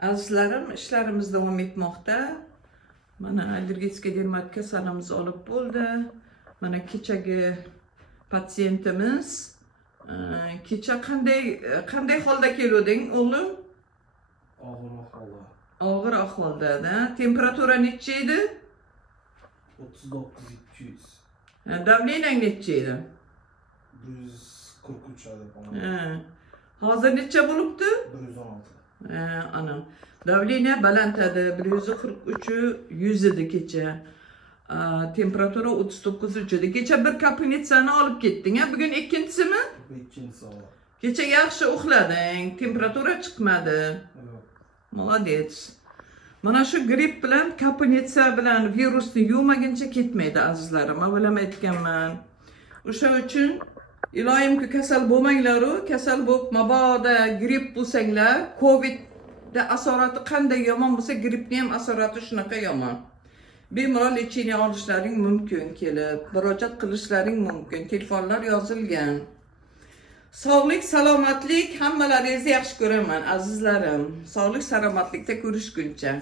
Azizlarim, ishlarimiz davom etmoqda. Mana allergik dermat kasalimiz olib bo'ldi. Mana kechagi patsiyentimiz. Kecha qanday holda keluvding, o'g'lim? Og'ir ahvolda. Og'ir ahvolda. Temperatura necha edi? 39-200. Davleniyang necha edi? 143 deb. Hozir necha bo'libdi? 116. Ana. Davleniya baland edi. 143 edi kecha. Temperatura 39 edi. Kecha bir kapnitsani olib ketding, bugun ikkinchisimi? Ikkinchisi og'ir. Kecha yaxshi uxlading, temperatura chiqmadi. Молодец. Mana shu gripp bilan, kapnitsa bilan virusni yuvmaguncha ketmaydi azizlarim. Avvalam aytganman. O'sha uchun iloyimki kasal bo'lmanglar-u, kasal bo'lib mabodo gripp bo'lsanglar, covid da asorati qanday yomon bo'lsa, grippning ham asorati shunaqa yomon. Bemalol lecheniya olishlaring mumkin, kelib murojaat qilishlaring mumkin. Telefonlar yozilgan. Sog'lik, salomatlik hammalaringizni yaxshi ko'raman azizlarim. Sog'lik, salomatlikda ko'rishguncha.